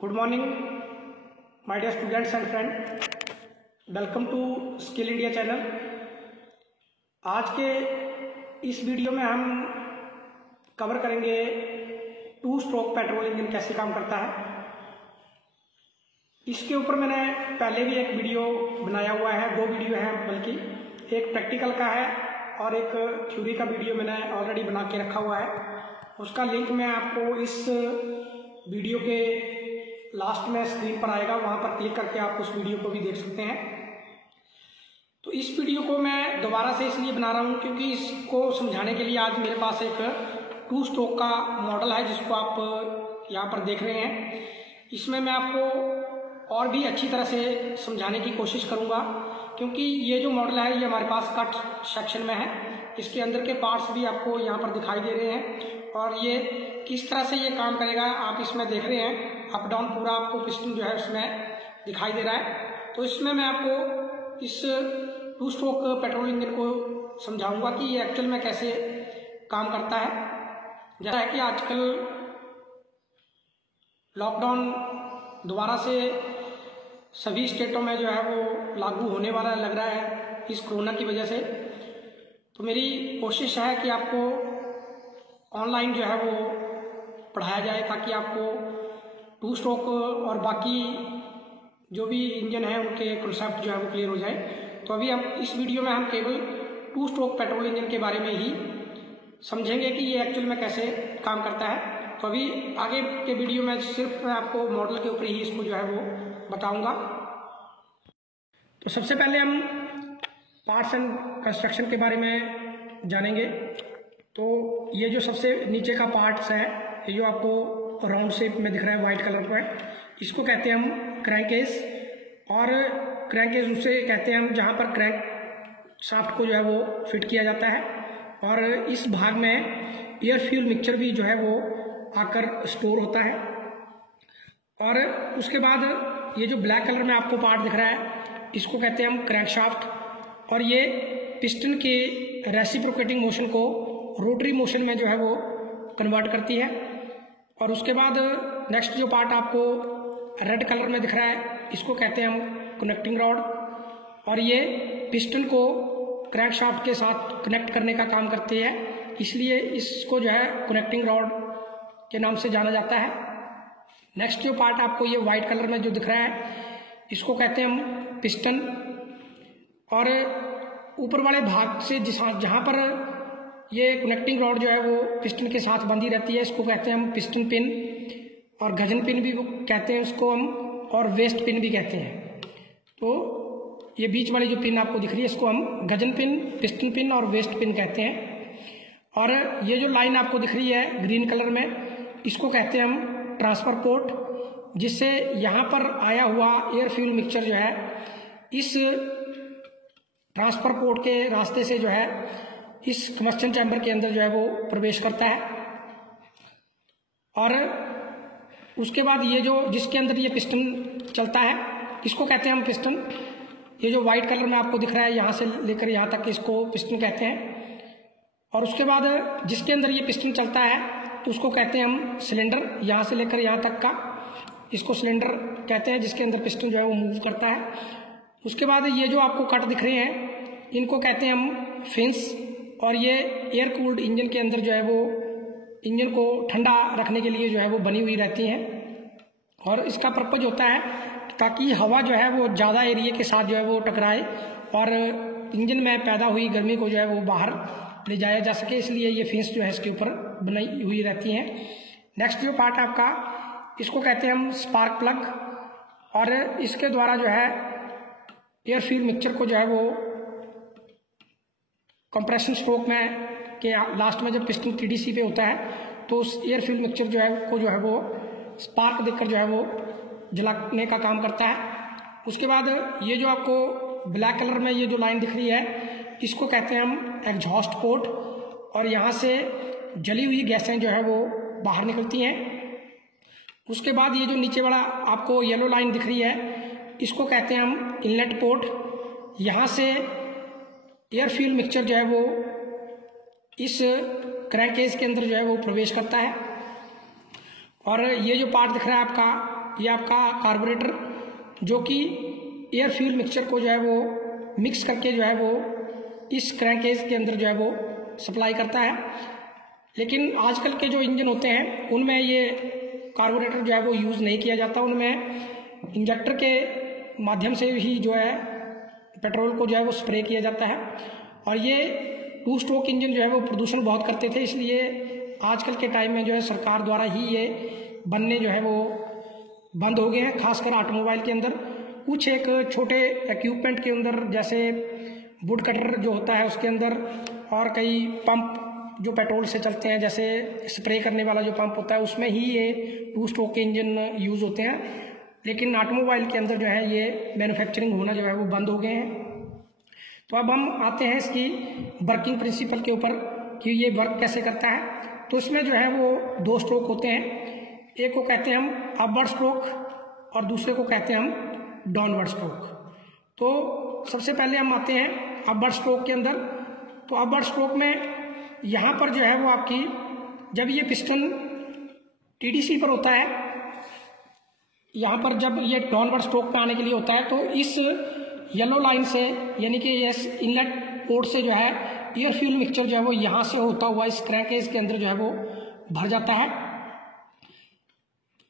Good morning my dear students and friend, welcome to skill India channel. आज के इस video में हम कवर करेंगे टू स्ट्रोक पेट्रोल इंजन कैसे काम करता है। इसके ऊपर मैंने पहले भी एक वीडियो बनाया हुआ है, दो वीडियो हैं बल्कि, एक प्रैक्टिकल का है और एक थ्योरी का वीडियो मैंने ऑलरेडी बना के रखा हुआ है। उसका लिंक मैं आपको इस वीडियो के लास्ट में स्क्रीन पर आएगा, वहां पर क्लिक करके आप उस वीडियो को भी देख सकते हैं। तो इस वीडियो को मैं दोबारा से इसलिए बना रहा हूं क्योंकि इसको समझाने के लिए आज मेरे पास एक टू स्ट्रोक का मॉडल है जिसको आप यहाँ पर देख रहे हैं। इसमें मैं आपको और भी अच्छी तरह से समझाने की कोशिश करूँगा क्योंकि ये जो मॉडल है ये हमारे पास कट सेक्शन में है। इसके अंदर के पार्ट्स भी आपको यहाँ पर दिखाई दे रहे हैं और ये किस तरह से ये काम करेगा आप इसमें देख रहे हैं। अप डाउन पूरा आपको पिस्टन जो है उसमें दिखाई दे रहा है। तो इसमें मैं आपको इस टू स्ट्रोक पेट्रोल इंजन को समझाऊंगा कि ये एक्चुअल में कैसे काम करता है। जैसा है कि आजकल लॉकडाउन दोबारा से सभी स्टेटों में जो है वो लागू होने वाला लग रहा है इस कोरोना की वजह से। तो मेरी कोशिश है कि आपको ऑनलाइन जो है वो पढ़ाया जाए ताकि आपको टू स्ट्रोक और बाकी जो भी इंजन है उनके कॉन्सेप्ट जो है वो क्लियर हो जाए। तो अभी हम इस वीडियो में हम केवल टू स्ट्रोक पेट्रोल इंजन के बारे में ही समझेंगे कि ये एक्चुअल में कैसे काम करता है। तो अभी आगे के वीडियो में सिर्फ मैं आपको मॉडल के ऊपर ही इसको जो है वो बताऊंगा। तो सबसे पहले हम पार्ट्स एंड कंस्ट्रक्शन के बारे में जानेंगे। तो ये जो सबसे नीचे का पार्ट्स है, ये जो आपको राउंड शेप में दिख रहा है वाइट कलर पर, इसको कहते हैं हम क्रैंकेस। और क्रैंकेस उसे कहते हैं हम जहाँ पर क्रैंक शाफ्ट को जो है वो फिट किया जाता है। और इस भाग में एयर फ्यूल मिक्सचर भी जो है वो आकर स्टोर होता है। और उसके बाद ये जो ब्लैक कलर में आपको पार्ट दिख रहा है इसको कहते हैं हम क्रैंक शाफ्ट। और ये पिस्टन के रेसिप्रोकेटिंग मोशन को रोटरी मोशन में जो है वो कन्वर्ट करती है। और उसके बाद नेक्स्ट जो पार्ट आपको रेड कलर में दिख रहा है इसको कहते हैं हम कनेक्टिंग रॉड। और ये पिस्टन को क्रैंक शाफ्ट के साथ कनेक्ट करने का काम करती है, इसलिए इसको जो है कनेक्टिंग रॉड के नाम से जाना जाता है। नेक्स्ट जो पार्ट आपको ये वाइट कलर में जो दिख रहा है इसको कहते हैं हम पिस्टन। और ऊपर वाले भाग से जहाँ पर ये कनेक्टिंग रॉड जो है वो पिस्टन के साथ बंधी रहती है इसको कहते हैं हम पिस्टन पिन, और गजन पिन भी कहते हैं उसको हम, और वेस्ट पिन भी कहते हैं। तो ये बीच वाली जो पिन आपको दिख रही है इसको हम गजन पिन, पिस्टन पिन और वेस्ट पिन कहते हैं। और ये जो लाइन आपको दिख रही है ग्रीन कलर में इसको कहते हैं हम ट्रांसफर पोर्ट, जिससे यहाँ पर आया हुआ एयर फ्यूल मिक्सचर जो है इस ट्रांसफर पोर्ट के रास्ते से जो है इस कंबस्शन चैम्बर के अंदर जो है वो प्रवेश करता है। और उसके बाद ये जो जिसके अंदर ये पिस्टन चलता है इसको कहते हैं हम पिस्टन। ये जो वाइट कलर में आपको दिख रहा है यहाँ से लेकर यहाँ तक इसको पिस्टन कहते हैं। और उसके बाद जिसके अंदर ये पिस्टन चलता है तो उसको कहते हैं हम सिलेंडर, यहाँ से लेकर यहाँ तक का इसको सिलेंडर कहते हैं जिसके अंदर पिस्टन जो है वो मूव करता है। उसके बाद ये जो आपको कट दिख रहे हैं इनको कहते हैं हम फिन्स। और ये एयर कूल्ड इंजन के अंदर जो है वो इंजन को ठंडा रखने के लिए जो है वो बनी हुई रहती हैं। और इसका पर्पज होता है ताकि हवा जो है वो ज़्यादा एरिया के साथ जो है वो टकराए और इंजन में पैदा हुई गर्मी को जो है वो बाहर ले जाया जा सके, इसलिए ये फिन्स जो है इसके ऊपर बनाई हुई रहती हैं। नेक्स्ट जो पार्ट आपका इसको कहते हैं हम स्पार्क प्लग। और इसके द्वारा जो है एयर फ्यूल मिक्सचर को जो है वो कंप्रेशन स्ट्रोक में के लास्ट में जब पिस्टन TDC पे होता है तो उस एयर फ्यूल मिक्सचर जो है वो स्पार्क देकर जो है वो जलाने का काम करता है। उसके बाद ये जो आपको ब्लैक कलर में ये जो लाइन दिख रही है इसको कहते हैं हम एग्जॉस्ट पोर्ट। और यहाँ से जली हुई गैसें जो है वो बाहर निकलती हैं। उसके बाद ये जो नीचे वाला आपको येलो लाइन दिख रही है इसको कहते हैं हम इनलेट पोर्ट। यहाँ से एयर फ्यूल मिक्सचर जो है वो इस क्रैंकेज के अंदर जो है वो प्रवेश करता है। और ये जो पार्ट दिख रहा है आपका ये आपका कार्बोरेटर जो कि एयर फ्यूल मिक्सचर को जो है वो मिक्स करके जो है वो इस क्रैंकेज के अंदर जो है वो सप्लाई करता है। लेकिन आजकल के जो इंजन होते हैं उनमें ये कार्बोरेटर जो है वो यूज़ नहीं किया जाता, उनमें इंजेक्टर के माध्यम से ही जो है पेट्रोल को जो है वो स्प्रे किया जाता है। और ये 2 स्ट्रोक इंजन जो है वो प्रदूषण बहुत करते थे, इसलिए आजकल के टाइम में जो है सरकार द्वारा ही ये बनने जो है वो बंद हो गए हैं, खासकर ऑटोमोबाइल के अंदर। कुछ एक छोटे इक्विपमेंट के अंदर जैसे वुड कटर जो होता है उसके अंदर, और कई पंप जो पेट्रोल से चलते हैं जैसे स्प्रे करने वाला जो पंप होता है उसमें ही ये 2 स्ट्रोक के इंजन यूज़ होते हैं। लेकिन ऑटोमोबाइल के अंदर जो है ये मैन्युफैक्चरिंग होना जो है वो बंद हो गए हैं। तो अब हम आते हैं इसकी वर्किंग प्रिंसिपल के ऊपर कि ये वर्क कैसे करता है। तो उसमें जो है वो 2 स्ट्रोक होते हैं, एक को कहते हैं हम अपवर्ड स्ट्रोक और दूसरे को कहते हैं हम डाउनवर्ड स्ट्रोक। तो सबसे पहले हम आते हैं अपवर्ड स्ट्रोक के अंदर। तो अपवर्ड स्ट्रोक में यहाँ पर जो है वो आपकी जब ये पिस्टन टीडीसी पर होता है, यहाँ पर जब ये डाउनवर्ड स्ट्रोक पे आने के लिए होता है तो इस येलो लाइन से यानी कि इस इनलेट पोर्ट से जो है एयर फ्यूल मिक्सचर जो है वो यहाँ से होता हुआ इस क्रैंकेज के अंदर जो है वो भर जाता है।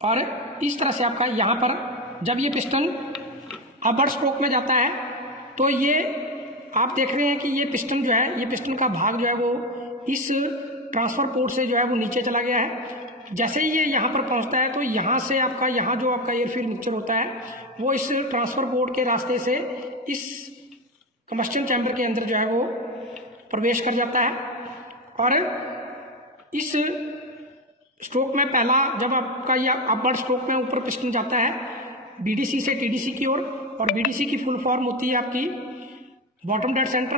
और इस तरह से आपका यहाँ पर जब ये पिस्टन अपवर्ड स्ट्रोक में जाता है तो ये आप देख रहे हैं कि ये पिस्टन जो है, ये पिस्टन का भाग जो है वो इस ट्रांसफर पोर्ट से जो है वो नीचे चला गया है। जैसे ही ये यहाँ पर पहुँचता है तो यहाँ से आपका यहाँ जो आपका एयर फ्यूल मिक्सचर होता है वो इस ट्रांसफर पोर्ट के रास्ते से इस कंबस्शन चैम्बर के अंदर जो है वो प्रवेश कर जाता है। और इस स्ट्रोक में पहला जब आपका यह अपवर्ड स्ट्रोक में ऊपर पिस्टन जाता है बीडीसी से टीडीसी की ओर, और बीडीसी की फुल फॉर्म होती है आपकी बॉटम डेड सेंटर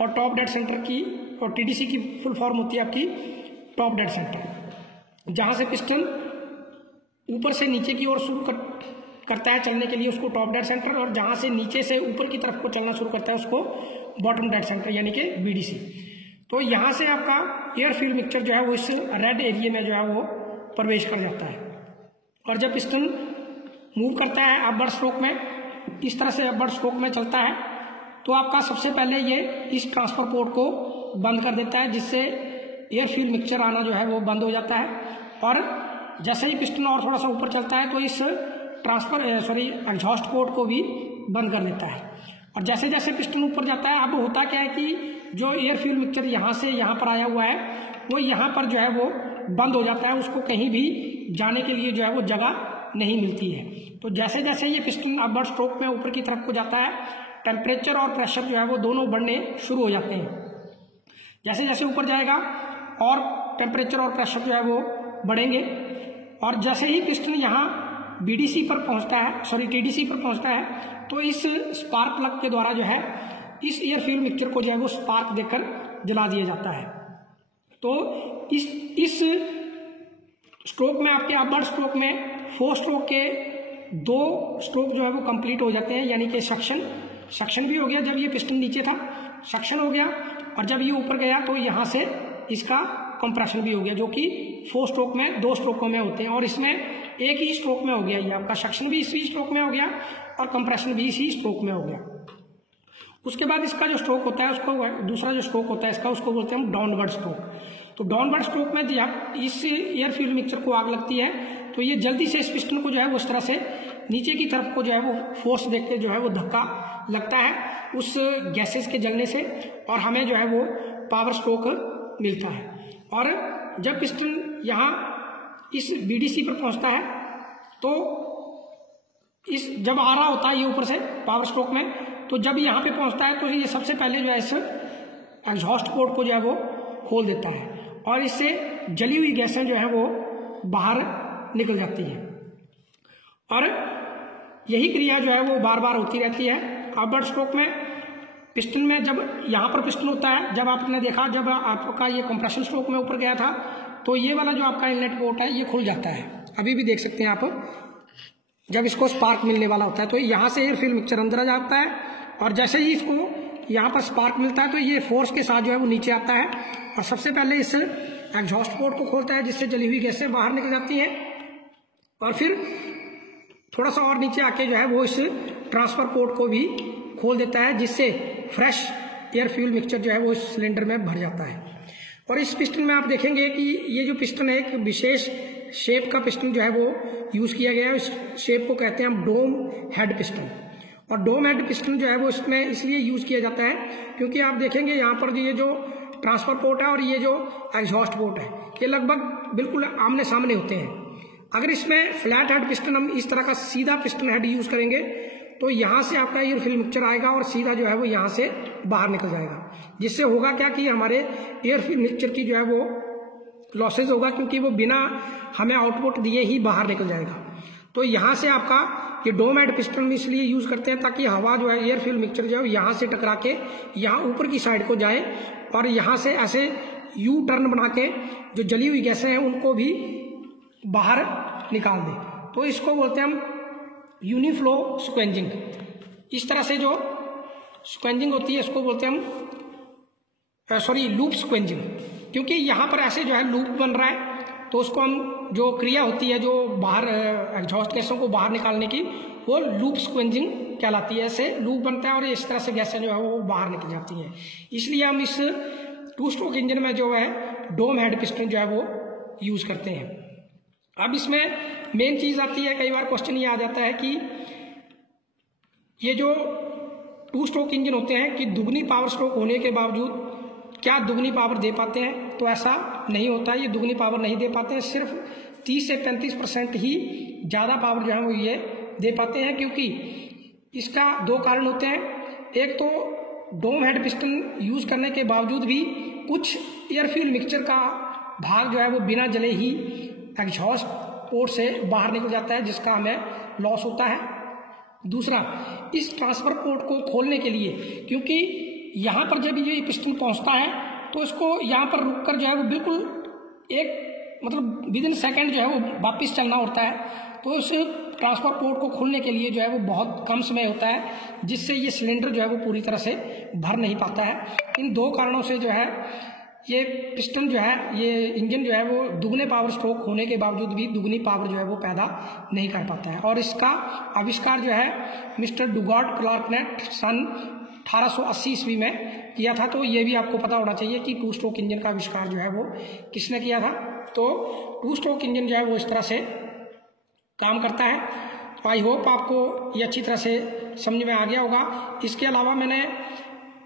और टॉप डेड सेंटर की, और टीडीसी की फुल फॉर्म होती है आपकी टॉप डेड सेंटर। जहाँ से पिस्टन ऊपर से नीचे की ओर शुरू करता है चलने के लिए उसको टॉप डेड सेंटर, और जहाँ से नीचे से ऊपर की तरफ को चलना शुरू करता है उसको बॉटम डेड सेंटर यानी कि बीडीसी। तो यहाँ से आपका एयर फ्यूल मिक्सचर जो है वो इस रेड एरिया में जो है वो प्रवेश कर जाता है। और जब पिस्टन मूव करता है अपवर्ड स्ट्रोक में, इस तरह से अपवर्ड स्ट्रोक में चलता है, तो आपका सबसे पहले ये इस ट्रांसफर पोर्ट को बंद कर देता है, जिससे एयर फ्यूल मिक्सचर आना जो है वो बंद हो जाता है। और जैसे ही पिस्टन और थोड़ा सा ऊपर चलता है तो इस एग्जॉस्ट पोर्ट को भी बंद कर देता है। और जैसे जैसे पिस्टन ऊपर जाता है, अब होता क्या है कि जो एयर फ्यूल मिक्सचर यहाँ से यहाँ पर आया हुआ है वो यहाँ पर जो है वो बंद हो जाता है, उसको कहीं भी जाने के लिए जो है वो जगह नहीं मिलती है। तो जैसे जैसे ये पिस्टन अपवर्ड स्ट्रोक में ऊपर की तरफ को जाता है, टेम्परेचर और प्रेशर जो है वो दोनों बढ़ने शुरू हो जाते हैं। जैसे जैसे ऊपर जाएगा और टेम्परेचर और प्रेशर जो है वो बढ़ेंगे, और जैसे ही पिस्टन यहाँ बीडीसी पर पहुँचता है टीडीसी पर पहुँचता है तो इस स्पार्क प्लग के द्वारा जो है इस एयर फ्यूल मिक्सचर को जो है वो स्पार्क देकर जला दिया जाता है। तो इस स्ट्रोक में आपके अपवर्ड स्ट्रोक में 4 स्ट्रोक के 2 स्ट्रोक जो है वो कंप्लीट हो जाते हैं, यानी कि सक्शन भी हो गया जब ये पिस्टन नीचे था, सक्शन हो गया, और जब ये ऊपर गया तो यहाँ से इसका कंप्रेशन भी हो गया, जो कि 4 स्ट्रोक में 2 स्ट्रोकों में होते हैं। और इसमें एक ही स्ट्रोक में हो गया, ये आपका सक्शन भी इसी स्ट्रोक में हो गया और कंप्रेशन भी इसी स्ट्रोक में हो गया। उसके बाद इसका जो स्ट्रोक होता है उसको, दूसरा जो स्ट्रोक होता है इसका, उसको बोलते हैं हम डाउनवर्ड स्ट्रोक। तो डाउनवर्ड स्ट्रोक में जब इस एयर फ्यूल मिक्सचर को आग लगती है तो ये जल्दी से इस पिस्टन को जो है वो उस तरह से नीचे की तरफ को जो है वो फोर्स देख के जो है वो धक्का लगता है उस गैसेस के जलने से, और हमें जो है वो पावर स्ट्रोक मिलता है। और जब पिस्टन यहाँ इस बीडीसी पर पहुँचता है तो इस जब आ रहा होता है ये ऊपर से पावर स्ट्रोक में, तो जब यहाँ पे पहुँचता है तो ये सबसे पहले जो है इस एग्जॉस्ट पोर्ट को जो है वो खोल देता है, और इससे जली हुई गैसें जो है वो बाहर निकल जाती है। और यही क्रिया जो है वो बार बार होती रहती है। अपवर्ड स्ट्रोक में पिस्टन में जब यहाँ पर पिस्टन होता है, जब आपने देखा जब आपका ये कंप्रेशन स्ट्रोक में ऊपर गया था तो ये वाला जो आपका इनलेट पोर्ट है ये खुल जाता है। अभी भी देख सकते हैं आप, जब इसको स्पार्क मिलने वाला होता है तो यहाँ से एयर फ्यूल मिक्सचर अंदर आ जाता है, और जैसे ही इसको यहाँ पर स्पार्क मिलता है तो ये फोर्स के साथ जो है वो नीचे आता है, और सबसे पहले इस एग्जॉस्ट पोर्ट को खोलता है जिससे जली हुई गैसें बाहर निकल जाती हैं, और फिर थोड़ा सा और नीचे आके जो है वो इस ट्रांसफर पोर्ट को भी खोल देता है, जिससे फ्रेश एयर फ्यूल मिक्सचर जो है वो इस सिलेंडर में भर जाता है। और इस पिस्टन में आप देखेंगे कि ये जो पिस्टन है एक विशेष शेप का पिस्टन जो है वो यूज किया गया है। इस शेप को कहते हैं हम डोम हेड पिस्टन। और डोम हेड पिस्टन जो है वो इसमें इसलिए यूज किया जाता है क्योंकि आप देखेंगे यहाँ पर ये जो ट्रांसफर पोर्ट है और ये जो एग्जॉस्ट पोर्ट है ये लगभग बिल्कुल आमने सामने होते हैं। अगर इसमें फ्लैट हेड पिस्टन हम इस तरह का सीधा पिस्टन हेड यूज करेंगे तो यहाँ से आपका एयर फ्यूल मिक्सचर आएगा और सीधा जो है वो यहाँ से बाहर निकल जाएगा, जिससे होगा क्या कि हमारे एयर फ्यूल मिक्सचर की जो है वो लॉसेज होगा, क्योंकि वो बिना हमें आउटपुट दिए ही बाहर निकल जाएगा। तो यहाँ से आपका ये डोम हेड पिस्टन में इसलिए यूज करते हैं ताकि हवा जो है एयर फ्यूल मिक्सचर जो है यहाँ से टकरा के यहाँ ऊपर की साइड को जाए और यहाँ से ऐसे यू टर्न बना के जो जली हुई गैसें हैं उनको भी बाहर निकाल दे। तो इसको बोलते हैं हम यूनिफ्लो स्क्वेंजिंग। इस तरह से जो स्क्वेंजिंग होती है इसको बोलते हैं हम लूप स्क्वेंजिंग, क्योंकि यहाँ पर ऐसे जो है लूप बन रहा है तो उसको हम जो क्रिया होती है जो बाहर एग्जॉस्ट गैसों को बाहर निकालने की वो लूप स्क्वेंजिंग कहलाती है। ऐसे लूप बनता है और इस तरह से गैसें जो है वो बाहर निकल जाती हैं। इसलिए हम इस 2 स्ट्रोक इंजन में जो है डोम हेड पिस्टन जो है वो यूज करते हैं। अब इसमें मेन चीज आती है, कई बार क्वेश्चन ये आ जाता है कि ये जो 2 स्ट्रोक इंजन होते हैं कि दुगनी पावर स्ट्रोक होने के बावजूद क्या दुगनी पावर दे पाते हैं? तो ऐसा नहीं होता है, ये दुगनी पावर नहीं दे पाते हैं। सिर्फ 30 से 35% ही ज़्यादा पावर जो है वो ये दे पाते हैं, क्योंकि इसका 2 कारण होते हैं। एक तो डोम हेड पिस्टन यूज करने के बावजूद भी कुछ एयर फ्यूल मिक्सचर का भाग जो है वो बिना जले ही एग्जॉस्ट पोर्ट से बाहर निकल जाता है, जिसका हमें लॉस होता है। दूसरा, इस ट्रांसफर पोर्ट को खोलने के लिए, क्योंकि यहाँ पर जब ये पिस्टन पहुँचता है तो इसको यहाँ पर रुककर जो है वो बिल्कुल विदिन सेकेंड जो है वो वापस चलना होता है। तो इस ट्रांसफर पोर्ट को खोलने के लिए जो है वो बहुत कम समय होता है, जिससे ये सिलेंडर जो है वो पूरी तरह से भर नहीं पाता है। इन 2 कारणों से जो है ये पिस्टन जो है, ये इंजन जो है वो दुगने पावर स्ट्रोक होने के बावजूद भी दुगनी पावर जो है वो पैदा नहीं कर पाता है। और इसका आविष्कार जो है मिस्टर डुगार्ड क्लार्क ने सन 1880 ईस्वी में किया था। तो ये भी आपको पता होना चाहिए कि 2 स्ट्रोक इंजन का आविष्कार जो है वो किसने किया था। तो 2 स्ट्रोक इंजन जो है वो इस तरह से काम करता है। तो आई होप आपको ये अच्छी तरह से समझ में आ गया होगा। इसके अलावा मैंने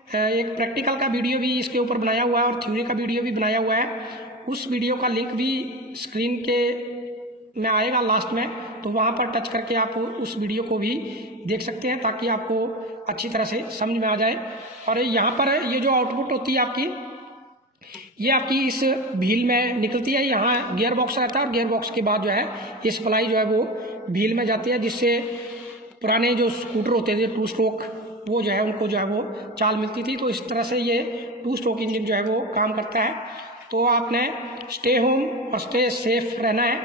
एक प्रैक्टिकल का वीडियो भी इसके ऊपर बनाया हुआ है और थ्योरी का वीडियो भी बनाया हुआ है। उस वीडियो का लिंक भी स्क्रीन के में आएगा लास्ट में, तो वहाँ पर टच करके आप उस वीडियो को भी देख सकते हैं ताकि आपको अच्छी तरह से समझ में आ जाए। और यहाँ पर ये जो आउटपुट होती है आपकी, ये आपकी इस व्हील में निकलती है। यहाँ गियर बॉक्स रहता है और गियर बॉक्स के बाद जो है ये सप्लाई जो है वो व्हील में जाती है, जिससे पुराने जो स्कूटर होते थे 2 स्ट्रोक वो जो है उनको जो है वो चाल मिलती थी। तो इस तरह से ये 2 स्ट्रोक इंजन जो है वो काम करता है। तो आपने स्टे होम और स्टे सेफ रहना है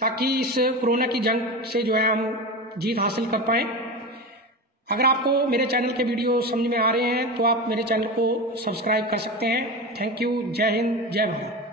ताकि इस कोरोना की जंग से जो है हम जीत हासिल कर पाएँ। अगर आपको मेरे चैनल के वीडियो समझ में आ रहे हैं तो आप मेरे चैनल को सब्सक्राइब कर सकते हैं। Thank you. जय हिंद, जय भारत।